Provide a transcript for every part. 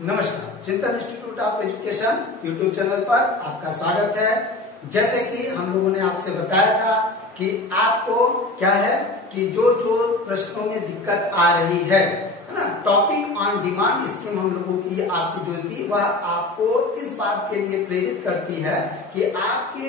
नमस्कार, चिंतन institute of education YouTube channel पर आपका स्वागत है। जैसे कि हम लोगों ने आपसे बताया था कि आपको क्या है कि जो प्रश्नों में दिक्कत आ रही है ना, टॉपिक ऑन डिमांड स्कीम हम लोगों की आपकी जो थी वह आपको इस बात के लिए प्रेरित करती है कि आपके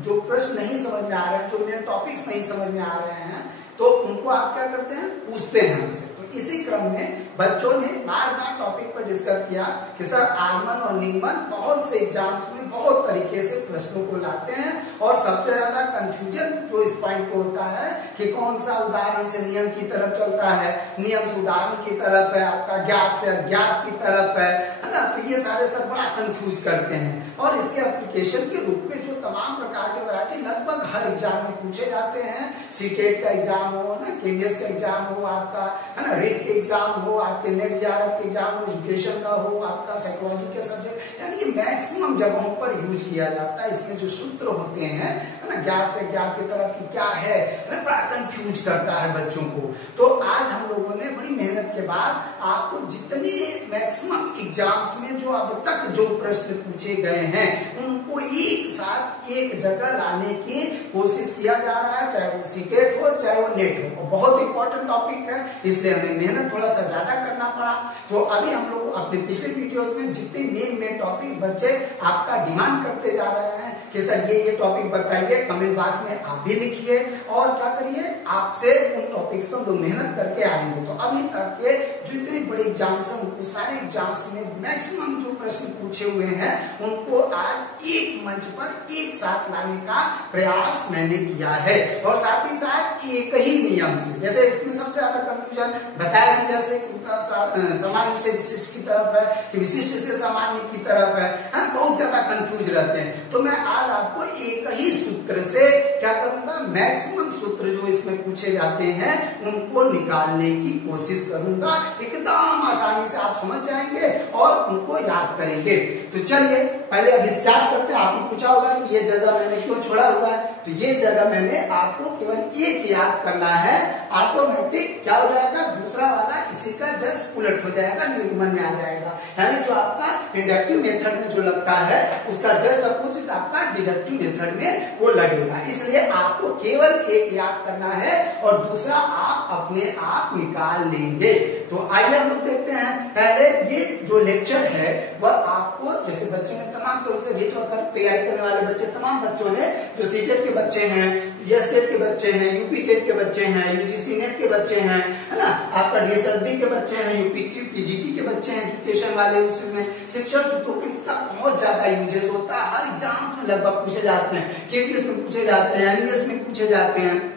जो प्रश्न नहीं समझ में आ रहे हैं, जो मेन टॉपिक्स नहीं समझ में आ रहे हैं, तो उनको आप क्या करते हैं, पूछते हैं हमसे। तो इसी क्रम में बच्चों ने बार बार टॉपिक पर डिस्कस किया कि सर आगमन और निगमन बहुत से एग्जाम्स में बहुत तरीके से प्रश्नों को लाते हैं और सबसे ज्यादा कंफ्यूजन जो इस पॉइंट को होता है कि कौन सा उदाहरण से नियम की तरफ चलता है, नियम से उदाहरण की तरफ है, आपका ज्ञात से अज्ञात की तरफ है ना। तो ये सारे सर बड़ा कंफ्यूज करते हैं और इसके एप्लीकेशन के रूप में जो तमाम प्रकार के वैरायटी लगभग हर एग्जाम में पूछे जाते हैं। सीटेट का एग्जाम हो ना, केवीएस का एग्जाम हो, आपका है ना रेट के एग्जाम हो, आपके नेट जेआरएफ के एग्जाम हो, एजुकेशन का हो, आपका साइकोलॉजी के सब्जेक्ट, यानी ये मैक्सिमम जगहों पर यूज किया जाता है। इसमें जो सूत्र होते हैं है ना, ज्ञात से ज्ञात की तरफ की क्या है ना, बड़ा कंफ्यूज करता है बच्चों को। तो आज हम लोगों ने बड़ी मेहनत के बाद आपको जितने मैक्सिमम एग्जाम्स में जो अब तक जो प्रश्न पूछे गए हैं उनको एक साथ एक जगह लाने की कोशिश किया जा रहा है, चाहे वो सीटेट हो चाहे वो नेट हो। बहुत इंपॉर्टेंट टॉपिक है, इसलिए हमें मेहनत थोड़ा सा ज्यादा करना पड़ा। तो अभी हम लोग अपने पिछले वीडियोस में जितने मेन टॉपिक बच्चे आपका डिमांड करते जा रहे हैं कि सर ये टॉपिक बताइए, कमेंट बॉक्स में आप भी लिखिए और क्या करिए, आपसे उन टॉपिक्स पर हम लोग मेहनत करके आएंगे। तो अभी तक के जो इतने बड़े एग्जाम्स हैं उनको सारे एग्जाम्स में मैक्सिमम जो प्रश्न पूछे हुए हैं उनको आज एक मंच पर एक साथ लाने का प्रयास मैंने किया है और साथ ही साथ एक ही नियम से। जैसे इसमें सबसे ज्यादा कंफ्यूजन बताया कि जैसे सामान्य से विशिष्ट की तरफ है कि विशिष्ट से सामान्य की तरफ है, बहुत ज्यादा कंफ्यूज रहते हैं। तो मैं आज आपको एक ही सूत्र से क्या करूंगा, मैक्सिमम सूत्र जो इसमें पूछे जाते हैं उनको निकालने की कोशिश करूंगा। एकदम आसानी से आप समझ जाएंगे और उनको याद करेंगे। तो चलिए पहले अब स्टार्ट करते हैं। आपने पूछा होगा कि ये जगह मैंने क्यों छोड़ा हुआ है, तो ये जगह मैंने आपको केवल एक याद करना है, ऑटोमेटिक क्या हो जाएगा, दूसरा वाला इसी का जस्ट उलट हो जाएगा, निर्गमन में आ जाएगा। यानी जो आपका इंडक्टिव मेथड में जो लगता है उसका जस्ट अपोजिट आपका डिडक्टिव मेथड में वो लगेगा। इसलिए आपको केवल एक याद करना है और दूसरा आप अपने आप निकाल लेंगे। तो आइए हम लोग देखते हैं। पहले ये जो लेक्चर है वह आपको, जैसे बच्चों ने तमाम तरह से रेट वगैरह तैयारी करने वाले बच्चे, तमाम बच्चों ने जो सीटेट के बच्चे हैं, एसटेट के बच्चे हैं, यूपी टेट के बच्चे हैं, यूजीसी नेट के बच्चे हैं, है ना, आपका डीएसएसबी के बच्चे हैं, यूपी पीजीटी के बच्चे हैं, एजुकेशन वाले, उसमें शिक्षण सूत्रों का इसका बहुत ज्यादा यूजेस होता है। हर एग्जाम में लगभग पूछे जाते हैं, केवीएस में पूछे जाते हैं, एनवीएस में पूछे जाते हैं।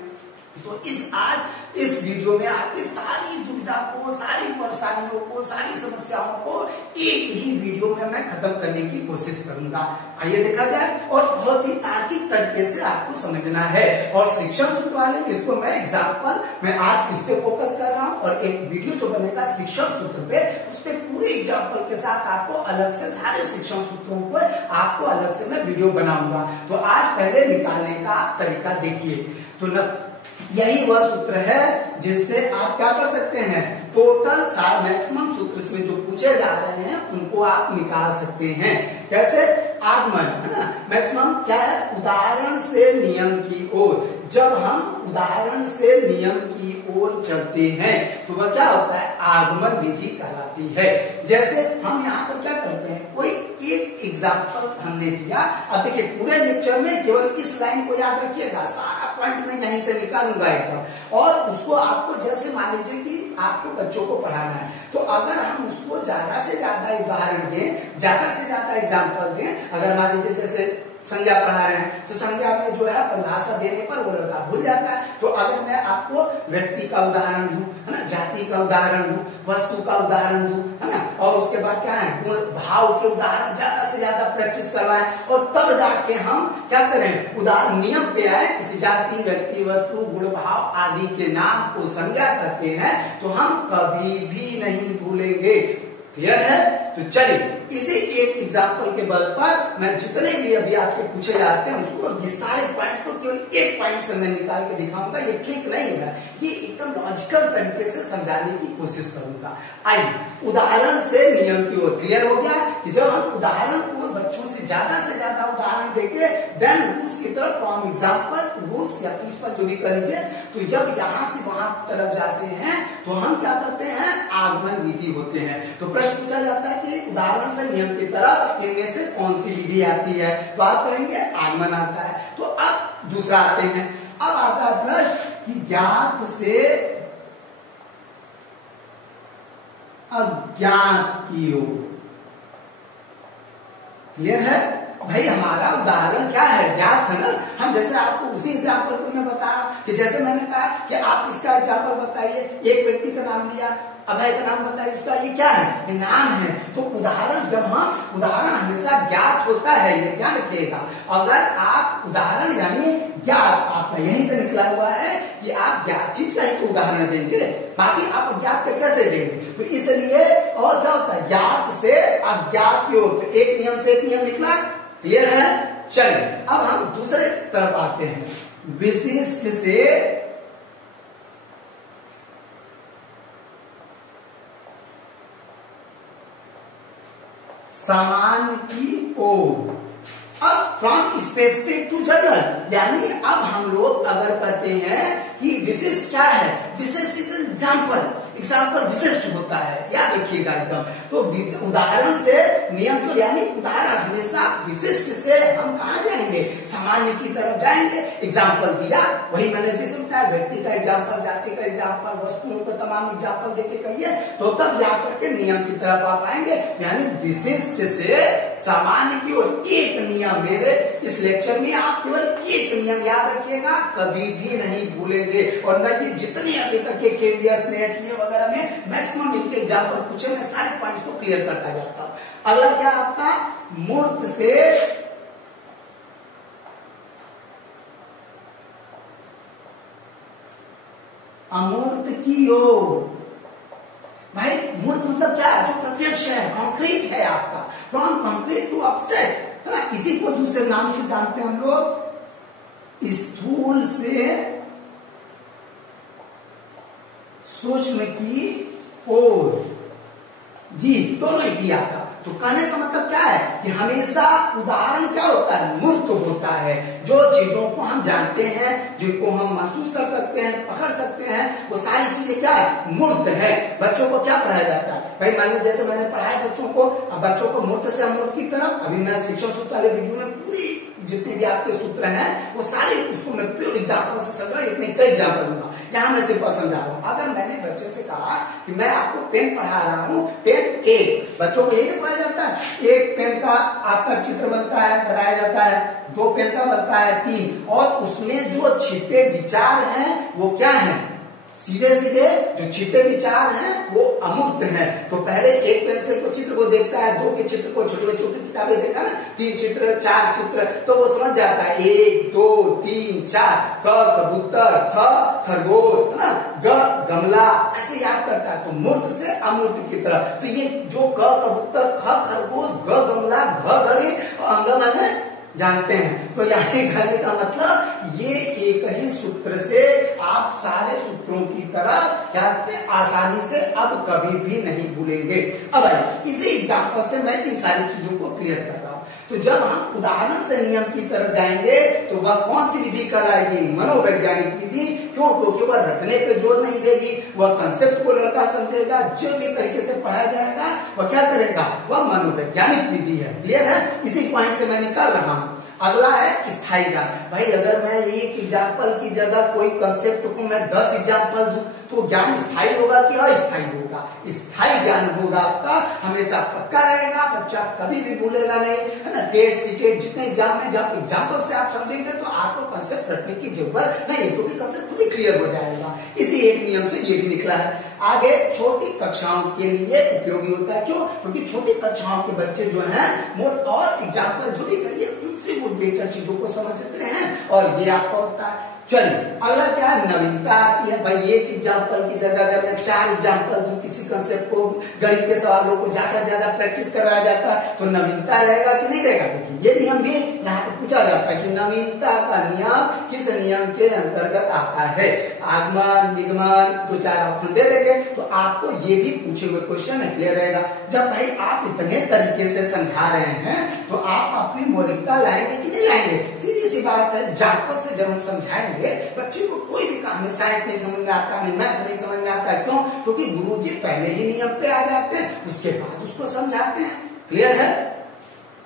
तो इस वीडियो में आपकी सारी दुविधा को, सारी परेशानियों को, सारी समस्याओं को एक ही वीडियो में मैं खत्म करने की कोशिश करूंगा। आइए देखा जाए और बहुत ही तार्किक तरीके से आपको समझना है। और शिक्षण सूत्र वाले में इसको मैं एग्जाम्पल, मैं आज इस पे फोकस कर रहा हूँ और एक वीडियो जो बनेगा शिक्षण सूत्र पे, उस पे पूरे एग्जाम्पल के साथ आपको अलग से सारे शिक्षण सूत्रों पर आपको अलग से मैं वीडियो बनाऊंगा। तो आज पहले निकालने का तरीका देखिए। तो यही वह सूत्र है जिससे आप क्या कर सकते हैं, टोटल मैक्सिमम सूत्र इसमें जो पूछे जा रहे हैं उनको आप निकाल सकते हैं। कैसे, आगमन है ना, मैक्सिमम क्या है, उदाहरण से नियम की ओर। जब हम उदाहरण से नियम की ओर चलते हैं तो वह क्या होता है, आगमन विधि कहलाती है। जैसे हम यहाँ पर क्या करते हैं, कोई एक एग्जाम्पल हमने दिया। अब देखिए पूरे लेक्चर में केवल इस लाइन को याद रखिएगा, सारा पॉइंट मैं यहीं से निकालूंगा एकदम, और उसको आपको जैसे मान लीजिए कि आपको बच्चों को पढ़ाना है, तो अगर हम उसको ज्यादा से ज्यादा उदाहरण दें, ज्यादा से ज्यादा एग्जाम्पल दें, अगर मान लीजिए जैसे संज्ञा पढ़ा रहे हैं तो संज्ञा में जो है परिभाषा देने पर वो लड़का भूल जाता है। तो अगर मैं आपको व्यक्ति का उदाहरण दूं, है ना, जाति का उदाहरण दूं, वस्तु का उदाहरण दूं, है ना, और उसके बाद क्या है, गुण भाव के उदाहरण ज्यादा से ज्यादा प्रैक्टिस करवाएं और तब जाके हम क्या करें, उदाहरण नियम पे आए, किसी जाति, व्यक्ति, वस्तु, गुण भाव आदि के नाम को संज्ञा करते हैं, तो हम कभी भी नहीं भूलेंगे। क्लियर है? तो चलिए इसी एक एग्जाम्पल के बल पर मैं जितने भी अभी आपके पूछे जाते हैं उसको ये सारे पॉइंट्स को केवल एक पॉइंट से मैं निकाल के दिखाऊंगा। ये ट्रिक नहीं है, ये एकदम लॉजिकल तरीके से समझाने की कोशिश करूंगा। आइए उदाहरण से नियम की ओर। क्लियर हो गया कि जब हम उदाहरण को बच्चों से ज्यादा उदाहरण देके देन रूल्स की तरफ फ्रॉम एग्जाम्पल रूल्स या प्रिंसिपल जो भी कर लीजिए, तो जब यहाँ से वहां तरफ जाते हैं तो हम क्या करते हैं, आगमन विधि होते हैं। तो प्रश्न पूछा जाता है कि उदाहरण से नियम की तरफ इनमें से कौन सी विधि आती है, तो आप कहेंगे आगमन आता है। तो अब दूसरा आते हैं, अब आता है प्रश्न कि ज्ञात से अज्ञात की ओर। क्लियर है भाई? हमारा उदाहरण क्या है, ज्ञात है ना। हम जैसे आपको उसी एग्जाम्पल को मैं बता रहा हूं कि जैसे मैंने कहा कि आप इसका एग्जाम्पल बताइए, एक व्यक्ति का नाम लिया, अभय का नाम बताइए, उसका ये क्या है, ये नाम है। तो उदाहरण जब हम उदाहरण हमेशा ज्ञात होता है, ये ध्यान रखिएगा। अगर आप उदाहरण यानी ज्ञात आपका यहीं से निकला हुआ है कि आप ज्ञात चीज का ही उदाहरण देंगे, बाकी आप अज्ञात का कैसे देंगे। तो इसलिए और क्या होता है, ज्ञात से अज्ञात की ओर, एक नियम से एक नियम निकला। क्लियर है? चलिए अब हम दूसरे तरफ आते हैं, विशिष्ट से सामान्य की ओर। अब फ्रॉम स्पेसिफिक टू जनरल, यानी अब हम लोग अगर कहते हैं कि विशिष्ट क्या है, विशिष्ट इज एग्जाम्पल, एग्जाम्पल विशिष्ट होता है, याद रखिएगा एकदम। तो उदाहरण से नियम को, यानी उदाहरण हमेशा विशिष्ट से हम कहा जाएंगे, सामान्य की तरफ जाएंगे। एग्जाम्पल दिया, वही मैंने जैसे बताया, व्यक्ति का एग्जाम्पल, जाति का एग्जाम्पल, वस्तुओं का तमाम एग्जाम्पल देके कहिए, तो तब जाकर के नियम की तरफ आप आएंगे। यानी विशिष्ट से सामान्य की ओर एक नियम। मेरे इस लेक्चर में आप केवल एक नियम याद रखिएगा, कभी भी नहीं भूलेंगे। और मैं ये जितने अभी तक के केवीएस नेट ये वगैरह में मैक्सिमम इनके एग्जाम्पल पूछे, मैं सारे पॉइंट्स को क्लियर करता जाता हूं। अगला क्या आपका, मूर्त से अमूर्त की ओर। भाई मूर्त मतलब क्या है, जो प्रत्यक्ष है, कॉन्क्रीट है आपका, फ्रॉम कॉन्क्रीट टू अब्स्ट्रैक्ट, है ना। इसी को दूसरे नाम से जानते हैं हम लोग, स्थूल से सूक्ष्म की ओर। जी दोनों ही किया था। तो कहने का मतलब क्या है कि हमेशा उदाहरण क्या होता है, मूर्त होता है। जो चीजों को हम जानते हैं, जिनको हम महसूस कर सकते हैं, पकड़ सकते हैं, वो सारी चीजें क्या है, मूर्त है। बच्चों को क्या पढ़ाया जाता है भाई, मान लीजिए जैसे मैंने पढ़ाया बच्चों को, अब बच्चों को मूर्त से अमूर्त की तरफ, अभी मैं शिक्षण सूत्र वाले वीडियो में पूरी जितने भी आपके सूत्र हैं वो सारे उसको मैं प्योर एग्जाम्पल से समझा, इतने कई एग्जाम्पल दूंगा। यहाँ मैं सिंपल समझा रहा हूँ। अगर मैंने बच्चे से कहा कि मैं आपको पेन पढ़ा रहा हूँ, पेन एक, बच्चों को यही पढ़ाया जाता है, एक पेन का आपका चित्र बनता है, बनाया जाता है, दो पेन का बनता है, तीन, और उसमें जो छिपे विचार हैं वो क्या है, सीधे सीधे जो छिपे विचार हैं वो अमूर्त हैं। तो पहले एक पेंसिल को चित्र को देखता है, दो के चित्र को, छोटे बच्चों की किताबें देखा ना, 3 चित्र 4 चित्र, तो वो समझ जाता है 1 2 3 4, क कबूतर, ख खरगोश, है ना, ग गमला, ऐसे याद करता है। तो मूर्त से अमूर्त की तरफ। तो ये जो क कबूतर, ख खरगोश, ग गमला, घ घड़ी और अंग माने जानते हैं। तो यहाँ कहने का मतलब ये एक ही सूत्र से आप सारे सूत्रों की तरह क्या कहते हैं, आसानी से अब कभी भी नहीं भूलेंगे। अब आइए इसी एग्जाम्पल से मैं इन सारी चीजों को क्लियर कर रहा हूं। तो जब हम उदाहरण से नियम की तरफ जाएंगे तो वह कौन सी विधि कराएगी, मनोवैज्ञानिक विधि। क्यों? क्योंकि वह रटने पे जोर नहीं देगी, वह कंसेप्ट को लड़का समझेगा, जो भी तरीके से पढ़ाया जाएगा वह क्या करेगा, वह मनोवैज्ञानिक विधि है। क्लियर है? इसी पॉइंट से मैं निकाल रहा हूं। अगला है स्थायी ज्ञान। भाई अगर मैं एक एग्जाम्पल की जगह कोई कंसेप्ट को मैं 10 एग्जाम्पल दूं तो ज्ञान स्थायी होगा कि अस्थायी होगा? स्थायी ज्ञान होगा आपका, हमेशा पक्का रहेगा, बच्चा कभी भी भूलेगा नहीं, है ना। टेट सीटेट जितने एग्जाम में जब एग्जाम्पल से आप समझेंगे तो आपको कंसेप्ट रटने की जरूरत नहीं, क्योंकि कंसेप्ट खुद ही क्लियर हो जाएगा। इसी एक नियम से ये भी निकला है। आगे छोटी कक्षाओं के लिए उपयोगी होता है। क्यों? क्योंकि छोटी कक्षाओं के बच्चे जो हैं मोड और एग्जाम्पल जो भी करिए उनसे वो बेटर चीजों को समझते हैं, और ये आपका होता है चलिए अगला क्या है, नवीनता आती है। भाई एक एग्जाम्पल की जगह अगर मैं 4 एग्जाम्पल दूं किसी कंसेप्ट को, गणित के सवालों को ज्यादा से ज्यादा प्रैक्टिस करवाया जाता है तो नवीनता रहेगा कि नहीं रहेगा। देखिए ये नियम भी यहाँ पे पूछा जाता है कि नवीनता का नियम किस नियम के अंतर्गत आता है। आगमन, निगमन, 2-4 ऑप्शन दे देंगे तो आपको ये भी पूछे हुए क्वेश्चन क्लियर रहेगा। जब भाई आप इतने तरीके से समझा रहे हैं तो आप अपनी मौलिकता लाएंगे कि नहीं लाएंगे। सीधी सी बात है, एग्जाम्पल से जब हम समझाएंगे बच्चे को कोई भी काम में, साइंस नहीं समझ में आता, मैथ नहीं समझ में आता, क्यों? क्योंकि गुरुजी पहले ही नियम पे आ जाते हैं, उसके बाद उसको समझाते हैं। क्लियर है।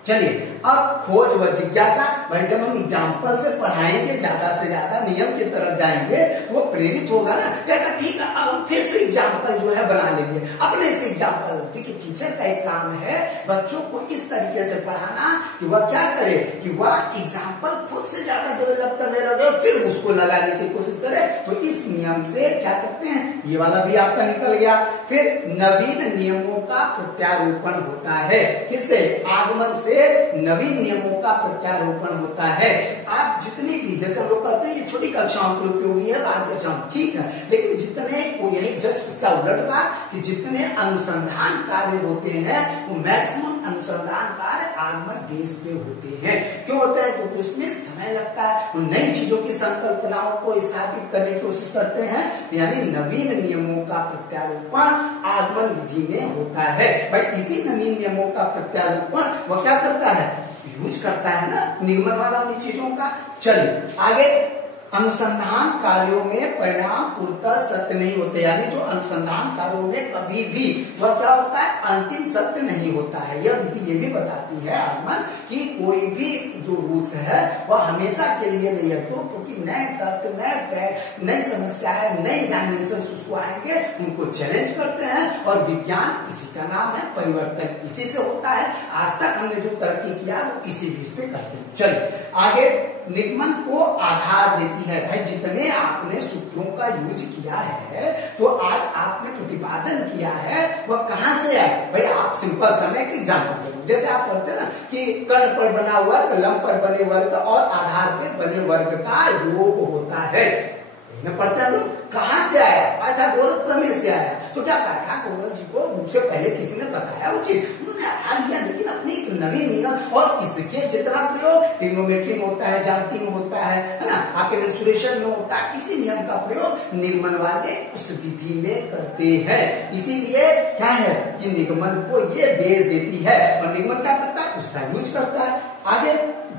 चलिए अब खोज व जिज्ञासा। भाई जब हम एग्जाम्पल से पढ़ाएंगे, ज्यादा से ज्यादा नियम की तरफ जाएंगे तो वो प्रेरित होगा ना, कहता ठीक है अब हम फिर से एग्जाम्पल जो है बना लेंगे अपने से एग्जाम्पल। देखिए टीचर का एक काम है बच्चों को इस तरीके से पढ़ाना कि वह क्या करे कि वह एग्जाम्पल खुद से ज्यादा डेवलप करने लगे फिर उसको लगाने की कोशिश करे। तो इस नियम से क्या करते हैं, ये वाला भी आपका निकल गया। फिर नवीन नियमों का प्रत्यारोपण होता है। किससे? आगमन से नवीन नियमों का प्रत्यारोपण होता है। आप जितनी भी, जैसे हम लोग कहते हैं ये छोटी कक्षाओं के उपयोगी है, बाहर कक्षाओं ठीक है, लेकिन जितने वो यही जस्ट इसका उलट था कि जितने अनुसंधान कार्य होते हैं वो मैक्सिमम अनुसंधान कार्य आगमन बेस पे होते हैं। क्यों होता है? क्योंकि उसमें समय लगता है, वो नई चीजों की संकल्पनाओं को स्थापित करने की कोशिश करते हैं। यानी नवीन नियमों का प्रत्यारोपण आगमन विधि में होता है। भाई इसी नवीन नियमों का प्रत्यारोपण वो क्या करता है, यूज करता है ना, निगमन वाला उन्हीं चीजों का। चलिए आगे, अनुसंधान कार्यों में परिणाम पूर्णतः सत्य नहीं होते। यानी जो अनुसंधान कार्यों में कभी भी वह क्या होता है, अंतिम सत्य नहीं होता है। यह विधि ये भी बताती है आगमन कि कोई भी जो रूल्स है वह हमेशा के लिए नहीं है। क्योंकि नए तथ्य, नए फैक्ट, नई समस्याएं, नई डायमेंशन उसको आएंगे, उनको चैलेंज करते हैं। और विज्ञान इसी का नाम है, परिवर्तन इसी से होता है। आज तक हमने जो तरक्की किया वो इसी बीच पे करते हैं। चलिए आगे, निगमन को आधार देती है। भाई जितने आपने सूत्रों का यूज किया है तो आज आपने प्रतिपादन किया है वह कहां से है। भाई आप सिंपल समय के एग्जाम्पल दो, जैसे आप पढ़ते हैं ना कि कर्ण पर बना वर्ग, लंब पर बने वर्ग और आधार पे बने वर्ग का योग होता है। पढ़ते हैं लोग, कहां से आया? पाइथागोरस प्रमेय से आया। तो क्या पाइथागोरस जी को मुझसे पहले किसी ने बताया वो चीज, उन्होंने आधार लिया, लेकिन अपनी एक नवीन नियम। और इसके जितना प्रयोग ट्रिग्नोमेट्री में होता है, ज्यामिति में होता है ना, आपके मेंसुरेशन में होता है, इसी नियम का प्रयोग निगमन वाले उस विधि में करते हैं। इसीलिए क्या है कि निगमन को ये बेस देती है और निगमन क्या करता है, उसका यूज करता है। आगे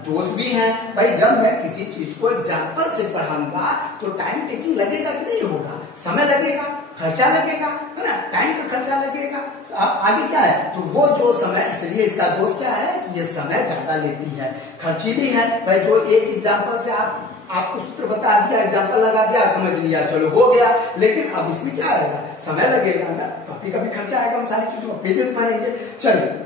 दोष भी हैं। भाई जब मैं किसी चीज को एग्जाम्पल से पढ़ाऊंगा तो टाइम टेकिंग लगेगा कि नहीं होगा, समय लगेगा, खर्चा लगेगा, है ना, टाइम का खर्चा लगेगा। आगे क्या है, तो वो जो समय, इसलिए इसका दोष क्या है कि ये समय ज्यादा लेती है, खर्चीली है। भाई जो एक एग्जाम्पल से आपको सूत्र बता दिया, एग्जाम्पल लगा दिया, समझ लिया, चलो हो गया। लेकिन अब इसमें क्या आएगा, समय लगेगा ना, कभी कभी खर्चा आएगा, हम सारी चीजों को पेजेस बनेंगे। चलिए,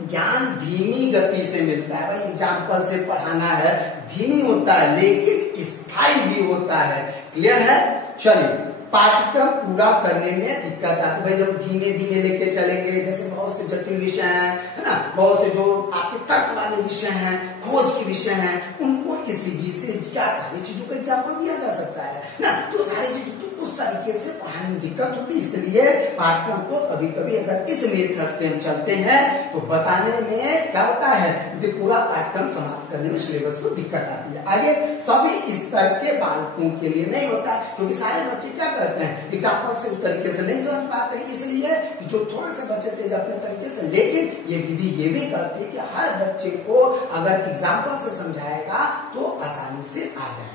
ज्ञान धीमी गति से मिलता है। भाई एग्जाम्पल से पढ़ाना है, धीमी होता है लेकिन स्थायी भी होता है। क्लियर है। चलिए, पाठ्यक्रम पूरा करने में दिक्कत आती है। भाई जब धीमे धीमे लेके चलेंगे, जैसे बहुत से जटिल विषय हैं, है ना, बहुत से जो आपके तर्क वाले विषय हैं, खोज के विषय हैं, उनको इस विधि से क्या सारी चीजों का एग्जाम्पल दिया जा सकता है ना, तो सारी चीजों उस तरीके से पढ़ाने में दिक्कत होती है। इसलिए पाठ्यक्रम को कभी कभी अगर इस मेथड से हम चलते हैं तो बताने में क्या होता है, पूरा पाठ्यक्रम समाप्त करने में सिलेबस को दिक्कत आती है। आगे, सभी स्तर के बालकों के लिए नहीं होता, क्योंकि सारे बच्चे क्या करते हैं, एग्जाम्पल से उस तरीके से नहीं समझ पाते हैं। इसलिए जो थोड़े से बच्चे तेज अपने तरीके से, लेकिन ये विधि ये भी करती है कि हर बच्चे को अगर एग्जाम्पल से समझाएगा तो आसानी से आ जाएगा।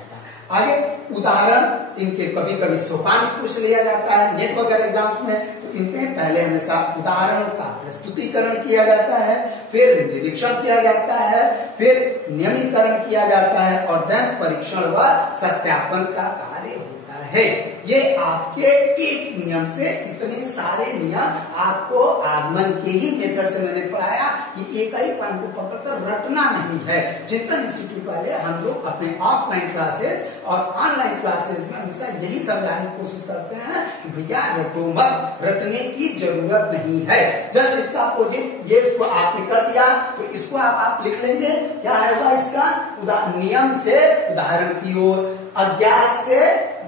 आगे, उदाहरण इनके कभी कभी सोपान पूछ लिया जाता है नेट वगैरह एग्जाम्स में, तो इनमें पहले हमेशा उदाहरणों का प्रस्तुतिकरण किया जाता है, फिर निरीक्षण किया जाता है, फिर नियमीकरण किया जाता है और then परीक्षण व सत्यापन का कार्य होता है। ये आपके एक नियम से इतने सारे नियम आपको आगमन के ही मेथड से मैंने पढ़ाया कि एक ही पॉइंट को पकड़कर रटना नहीं है। चिंतन इंस्टीट्यूट वाले हम लोग अपने ऑफलाइन क्लासेस और ऑनलाइन क्लासेस में हमेशा यही समझाने की कोशिश करते हैं कि भैया रटो मत, रटने की जरूरत नहीं है। जस्ट इसका अपोजिट, ये इसको आपने कर दिया तो इसको आप लिख लेंगे, क्या आएगा इसका, नियम से उदाहरण की ओर, अज्ञात से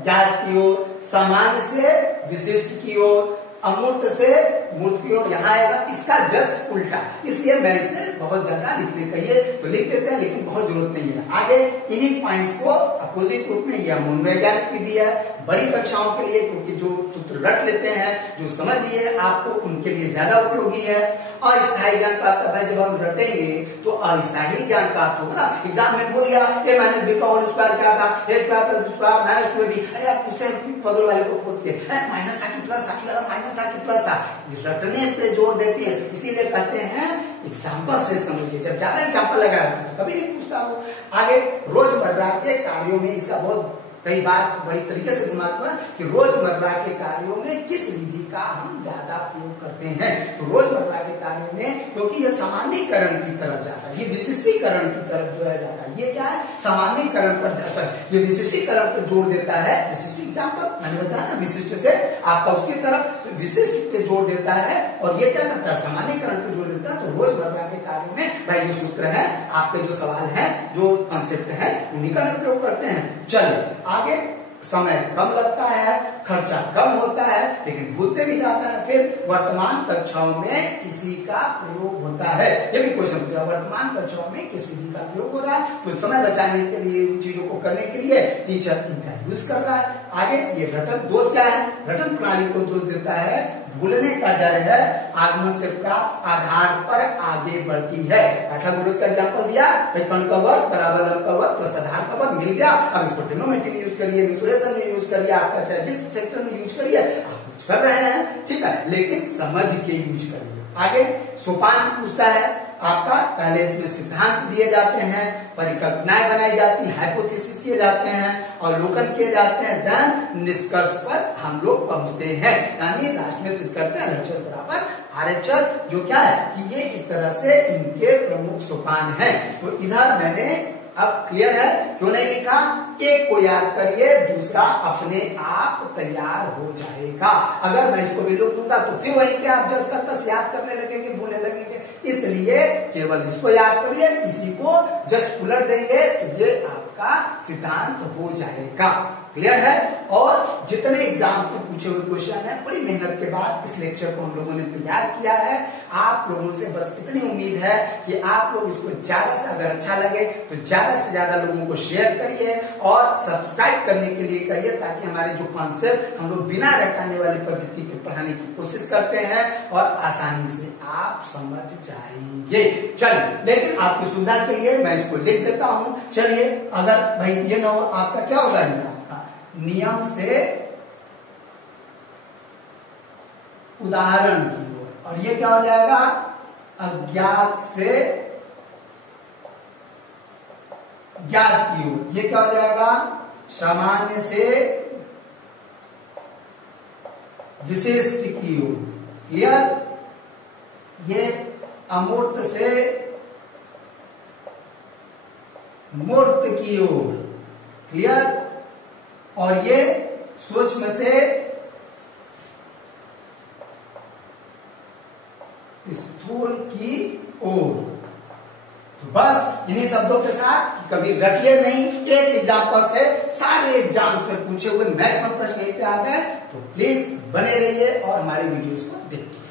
ज्ञात की ओर, सामान्य से विशिष्ट की ओर, अमूर्त से मूर्त की ओर यहाँ आएगा, इसका जस्ट उल्टा। इसलिए मैं इसे बहुत ज्यादा लिखने कहिए तो लिख देते हैं, लेकिन बहुत जरूरत नहीं है। आगे इन्हीं पॉइंट्स को अपोजिट रूप में यह मनोवैज्ञानिक विधि है बड़ी कक्षाओं के लिए, क्योंकि जो सूत्र रट लेते हैं, जो समझ लिए आपको, उनके लिए ज्यादा उपयोगी है। अस्थायी ज्ञान प्राप्त है, जब हम रटेंगे तो अस्थायी ज्ञान प्राप्त होगा ना। एग्जाम में बोल गया ए माइनस बी का होल स्क्वायर क्या था, A square plus B square minus 2ab। अरे आप पूछते हैं पदों वाले को खोद के माइनस था कि प्लस था, कि माइनस था कि प्लस था, रटने पे जोर देती है। इसीलिए कहते हैं एग्जाम्पल से समझिए। जब ज्यादा एग्जाम्पल लगाया तो कभी नहीं पूछता वो। आगे रोजमर्रा के कार्यों में इसका बहुत कई बार बड़ी तरीके से दिमाग में कि रोजमर्रा के कार्यों में किस विधि का हम ज्यादा प्रयोग करते हैं। तो रोजमर्रा के कार्यों में, क्योंकि यह सामान्यीकरण की तरफ जाता है, ये विशिष्टीकरण की तरफ जो है जाता है। ये क्या है, सामान्यीकरण पर जाता है, ये विशिष्टीकरण पर जोर देता है। विशिष्ट एग्जाम्पल मैंने बताया ना, विशिष्ट से आपका उसकी तरफ, तो विशिष्ट पे जोर देता है और ये क्या करता है, सामान्यीकरण पे जोर देता है। तो रोजमर्रा के कार्यों में भाई ये सूत्र है, आपके जो सवाल है, जो कॉन्सेप्ट है, उन्हीं का प्रयोग करते हैं। चलिए आगे, समय कम लगता है, खर्चा कम होता है, लेकिन भूलते भी जाता है। फिर वर्तमान कक्षाओं में इसी का प्रयोग होता है। ये भी क्वेश्चन पूछा, वर्तमान कक्षाओं में किस विधि का प्रयोग हो रहा है। तो समय बचाने के लिए, उन चीजों को करने के लिए टीचर इनका यूज कर रहा है। आगे ये रटन दोष क्या है, रटन प्रणाली को दोष देता है, भूलने का डर है, आगमन से प्राप्त आधार पर आगे बढ़ती है। पाइथागोरस का एग्जांपल दिया, कण का वर्ग बराबर लंब का वर्ग प्लस आधार का वर्ग मिल गया। अब इसको ट्रिग्नोमेट्री में यूज करिए, मेंसुरेशन में यूज करिए, आपका चाहे जिस सेक्टर में यूज करिए आप यूज कर रहे हैं, ठीक है, लेकिन समझ के यूज करिए। आगे सोपान पूछता है आपका, पहले इसमें सिद्धांत दिए जाते हैं, परिकल्पनाएं बनाई जाती हैं, हाइपोथेसिस किए जाते हैं, अवलोकन किए जाते हैं, देन निष्कर्ष पर हम लोग पहुंचते हैं। यानी लास्ट में सिद्ध करते हैं LHS बराबर RHS, जो क्या है कि ये एक तरह से इनके प्रमुख सोपान है। तो इधर मैंने अब क्लियर है, क्यों नहीं लिखा, एक को याद करिए, दूसरा अपने आप तैयार हो जाएगा। अगर मैं इसको भी लिख दूंगा तो फिर वहीं पे आप जस्ट का तस याद करने लगेंगे, भूलने लगेंगे। इसलिए केवल इसको याद करिए, इसी को जस्ट उलट देंगे तो ये आपका सिद्धांत हो जाएगा। क्लियर है। और जितने एग्जाम को पूछे हुए क्वेश्चन है, बड़ी मेहनत के बाद इस लेक्चर को हम लोगों ने तैयार किया है। आप लोगों से बस इतनी उम्मीद है कि आप लोग इसको ज्यादा से, अगर अच्छा लगे तो ज्यादा से ज्यादा लोगों को शेयर करिए और सब्सक्राइब करने के लिए करिए, ताकि हमारे जो कॉन्सेप्ट हम लोग बिना रटाने वाली पद्धति पे पढ़ाने की कोशिश करते हैं और आसानी से आप समझ जाएंगे। चलिए, लेकिन आपकी सुविधा के लिए मैं इसको लिख देता हूं। चलिए, अगर भाई ये ना हो, आपका क्या होगा, नियम से उदाहरण की ओर, और ये क्या हो जाएगा, अज्ञात से ज्ञात की ओर। ये क्या हो जाएगा, सामान्य से विशिष्ट की ओर। क्लियर। ये अमूर्त से मूर्त की ओर। क्लियर। और ये सूक्ष्म से स्थूल की ओर। तो बस इन्हीं शब्दों के साथ कभी रटिए नहीं, एक एग्जाम्पल से सारे एग्जाम्स में पूछे हुए मैक्सिमम प्रश्न एक पे आ गए। तो प्लीज बने रहिए और हमारे वीडियोस को देखिए।